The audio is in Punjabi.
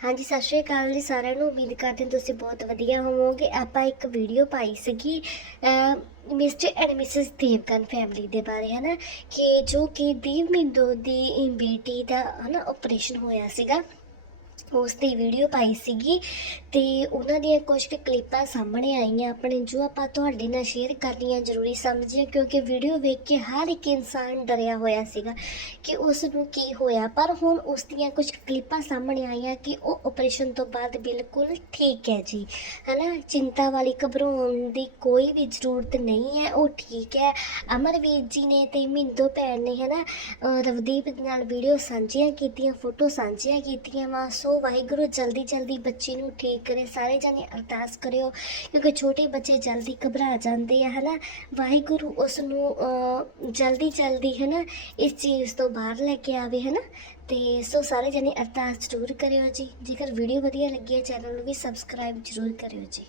ਹਾਂਜੀ, ਸਤਿ ਸ਼੍ਰੀ ਅਕਾਲ ਜੀ ਸਾਰਿਆਂ ਨੂੰ। ਉਮੀਦ ਕਰਦੇ ਹਾਂ ਤੁਸੀਂ ਬਹੁਤ ਵਧੀਆ ਹੋਵੋਗੇ। ਆਪਾਂ ਇੱਕ ਵੀਡੀਓ ਪਾਈ ਸੀਗੀ mister and missus Devgan family ਦੇ ਬਾਰੇ, ਹਨਾ? ਕਿ ਜੋ ਕਿ ਦੀਪ ਮਿੰਦੋ ਦੀ ਬੇਟੀ ਦਾ, ਹਨਾ ਆਪਰੇਸ਼ਨ ਹੋਇਆ ਸੀਗਾ। ਉਸ ਦੀ ਵੀਡੀਓ ਪਾਈ ਸੀਗੀ ਤੇ ਉਹਨਾਂ ਦੀਆਂ ਕੁਝ ਕੁ ਕਲਿੱਪਾਂ ਸਾਹਮਣੇ ਆਈਆਂ ਆਪਣੇ, ਜੋ ਆਪਾਂ ਤੁਹਾਡੇ ਨਾਲ ਸ਼ੇਅਰ ਕਰਨੀਆਂ ਜ਼ਰੂਰੀ ਸਮਝੀਆਂ ਕਿਉਂਕਿ ਵੀਡੀਓ ਵੇਖ ਕੇ ਹਰ ਇੱਕ ਇਨਸਾਨ ਡਰਿਆ ਹੋਇਆ ਸੀਗਾ ਕਿ ਉਸ ਨੂੰ ਕੀ ਹੋਇਆ। ਪਰ ਹੁਣ ਉਸ ਦੀਆਂ ਕੁਝ ਕਲਿੱਪਾਂ ਸਾਹਮਣੇ ਆਈਆਂ ਕਿ ਉਹ ਆਪਰੇਸ਼ਨ ਤੋਂ ਬਾਅਦ ਬਿਲਕੁਲ ਠੀਕ ਹੈ ਜੀ। ਹਨਾ? ਚਿੰਤਾ ਵਾਲੀ, ਘਬਰਾਉਣ ਦੀ ਕੋਈ ਵੀ ਜ਼ਰੂਰਤ ਨਹੀਂ ਹੈ, ਉਹ ਠੀਕ ਹੈ। ਅਮਰਵੀਰ ਜੀ ਨੇ ਤੇ ਮਿੰਦੋ ਭੈਣ ਨੇ, ਹਨਾ, ਅਹ ਰਵਦੀਪ ਦੇ ਨਾਲ ਵੀਡੀਓ ਸਾਂਝੀਆਂ ਕੀਤੀਆਂ, ਫੋਟੋ ਸਾਂਝੀਆਂ ਕੀਤੀਆਂ ਵਾ। ਸੋ ਸੋ ਵਾਹਿਗੁਰੂ, ਜਲਦੀ ਜਲਦੀ ਬੱਚੇ ਨੂੰ ਠੀਕ ਕਰੇ, ਸਾਰੇ ਜਾਣੇ ਅਰਦਾਸ ਕਰਿਓ, ਕਿਉਂਕਿ ਛੋਟੇ ਬੱਚੇ ਜਲਦੀ ਘਬਰਾ ਜਾਂਦੇ ਆ, ਹਨਾ? ਵਾਹਿਗੁਰੂ ਉਸ ਨੂੰ ਜਲਦੀ ਜਲਦੀ, ਹਨਾ, ਇਸ ਚੀਜ਼ ਤੋਂ ਬਾਹਰ ਲੈ ਕੇ ਆਵੇ, ਹਨਾ? ਤੇ ਸੋ ਸਾਰੇ ਜਾਣੇ ਅਰਦਾਸ ਜ਼ਰੂਰ ਕਰਿਓ ਜੀ। ਜੇਕਰ ਵੀਡੀਓ ਵਧੀਆ ਲੱਗੀ ਹੈ, ਚੈਨਲ ਨੂੰ ਵੀ ਸਬਸਕ੍ਰਾਈਬ ਜ਼ਰੂਰ ਕਰਿਓ ਜੀ।